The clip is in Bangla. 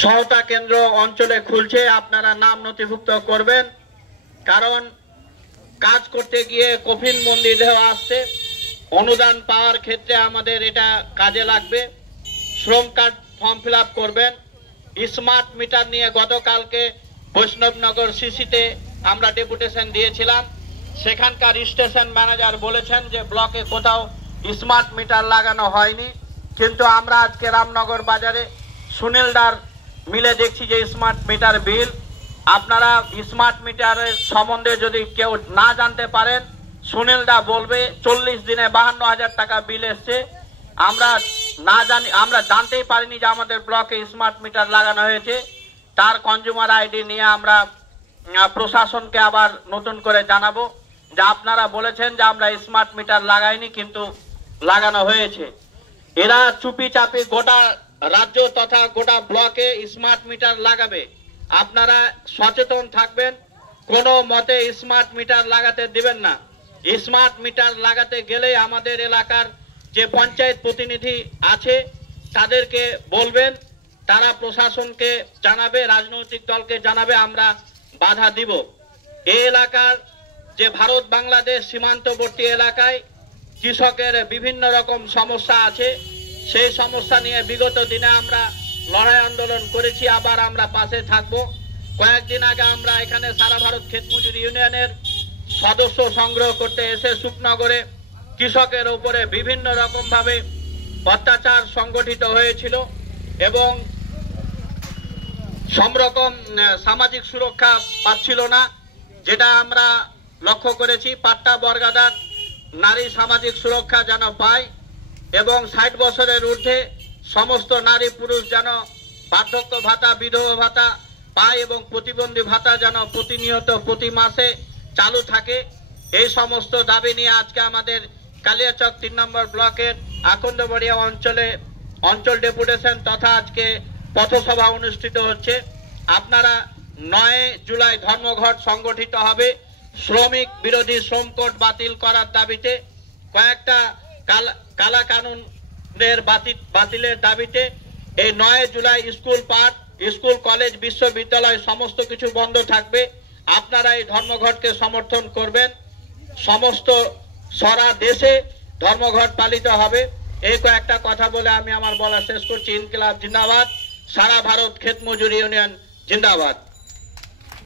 সহায়তা কেন্দ্র অঞ্চলে খুলছে, আপনারা নাম নথিভুক্ত করবেন। কারণ কাজ করতে গিয়ে কফিন বন্দি দেহ আসছে, অনুদান পাওয়ার ক্ষেত্রে আমাদের এটা কাজে লাগবে। শ্রম কার্ড ফর্ম ফিল আপ করবেন। স্মার্ট মিটার নিয়ে গতকালকে বৈষ্ণবনগর সিসিতে আমরা ডেপুটেশন দিয়েছিলাম। সেখানকার স্টেশন ম্যানেজার বলেছেন যে ব্লকে কোথাও স্মার্ট মিটার লাগানো হয়নি, কিন্তু আমরা আজকে রামনগর বাজারে সুনীলদার মিলে দেখছি যে স্মার্ট মিটার বিল। আপনারা স্মার্ট মিটারের সম্বন্ধে যদি কেউ না জানতে পারেন, সুনীলদা বলবে 40 দিনে 52,000 টাকা বিল এসছে। আমরা জানতেই পারিনি যে আমাদের ব্লকে স্মার্ট মিটার লাগানো হয়েছে। তার কনজিউমার আইডি নিয়ে আমরা প্রশাসনকে আবার নতুন করে জানাবো যে আপনারা বলেছেন যে আমরা স্মার্ট মিটার লাগাইনি, কিন্তু লাগানো হয়েছে। এরা চুপি চাপি গোটা রাজ্য তথা গোটা ব্লকে স্মার্ট মিটার লাগাবে। আপনারা সচেতন থাকবেন, কোনো মতে স্মার্ট মিটার লাগাতে দিবেন না। স্মার্ট মিটার লাগাতে গেলে আমাদের এলাকার যে পঞ্চায়েত প্রতিনিধি আছে তাদেরকে বলবেন, তারা প্রশাসনকে জানাবে, রাজনৈতিক দলকে জানাবে, আমরা বাধা দিব। এই এলাকার যে ভারত বাংলাদেশ সীমান্তবর্তী এলাকায় কৃষকের বিভিন্ন রকম সমস্যা আছে, সেই সমস্যা নিয়ে বিগত দিনে আমরা লড়াই আন্দোলন করেছি, আবার আমরা পাশে থাকব। কয়েকদিন আগে আমরা এখানে সারা ভারত ক্ষেত মজুর ইউনিয়নের সদস্য সংগ্রহ করতে এসে সুখনগরে কৃষকের উপরে বিভিন্ন রকম ভাবে অত্যাচার সংগঠিত হয়েছিল এবং সব রকম সামাজিক সুরক্ষা পাচ্ছিল না, যেটা আমরা লক্ষ্য করেছি। পাট্টা বর্গাদার নারী সামাজিক সুরক্ষা যেন পায় এবং 60 বছরের ঊর্ধ্বে সমস্ত নারী পুরুষ যেন বার্ধক্য ভাতা, বিধবা ভাতা পায় এবং প্রতিবন্ধী ভাতা যেন প্রতিনিয়ত প্রতি মাসে চালু থাকে। এই সমস্ত দাবি নিয়ে আজকে আমাদের কালিয়াচক 3 নম্বর ব্লকের আকন্দবাড়িয়া অঞ্চল ডেপুটেশন তথা আজকে পথসভা অনুষ্ঠিত হচ্ছে। আপনারা 9 জুলাই ধর্মঘট সংগঠিত হবে শ্রমিক বিরোধী শ্রম কোড বাতিল করার দাবিতে, কয়েকটা কালা কানুনের বাতিলের দাবিতে। এই 9 জুলাই স্কুল পাঠ, স্কুল কলেজ বিশ্ববিদ্যালয় সমস্ত কিছু বন্ধ থাকবে। আপনারা এই ধর্মঘটকে সমর্থন করবেন। সমস্ত সারা দেশে ধর্মঘট পালিত হবে। এই কয়েকটা কথা বলে আমি আমার বলা শেষ করছি। ইনকিলাব জিন্দাবাদ, সারা ভারত ক্ষেত মজুর ইউনিয়ন জিন্দাবাদ।